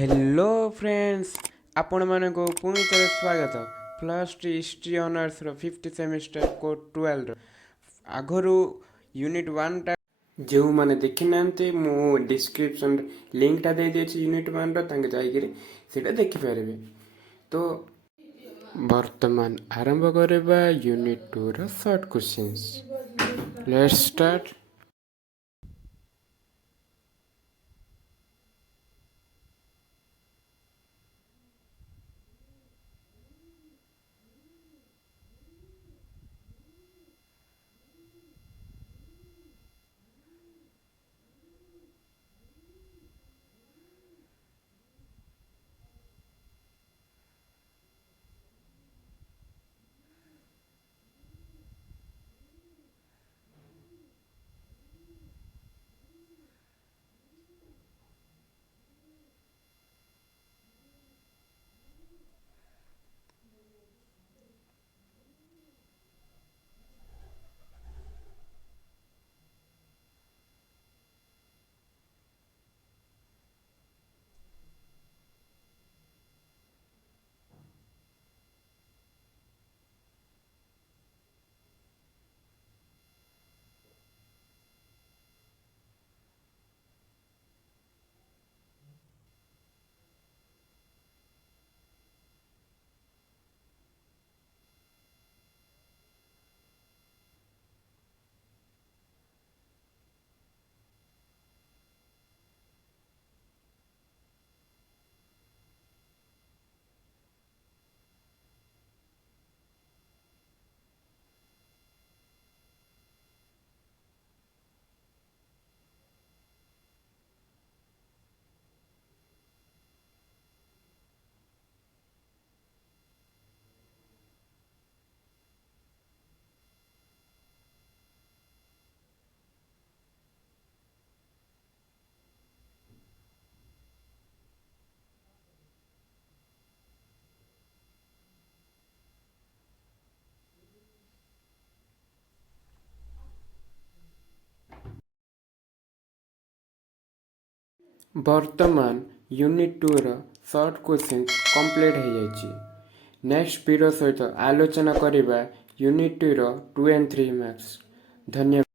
Hello friends आपण मानक पुणी थे स्वागत प्लस टू हिस्ट्री ऑनर्स रो 5th सेमिस्टर को 12 आगरू यूनिट 1 टा जो माने देखि नांते मु डिस्क्रिप्शन लिंक टा दे देछि यूनिट 1 रो तांगे जाई कि सेटा देखि पारबे। तो वर्तमान आरंभ करबा यूनिट 2 रो शॉर्ट क्वेश्चंस। Let's start. वर्तमान यूनिट 2 रो शॉर्ट क्वेश्चन कंप्लीट हो जाइए। नेक्स्ट वीडियो सहित आलोचना करबा यूनिट 2 रो 2 and 3 मार्क्स। धन्यवाद।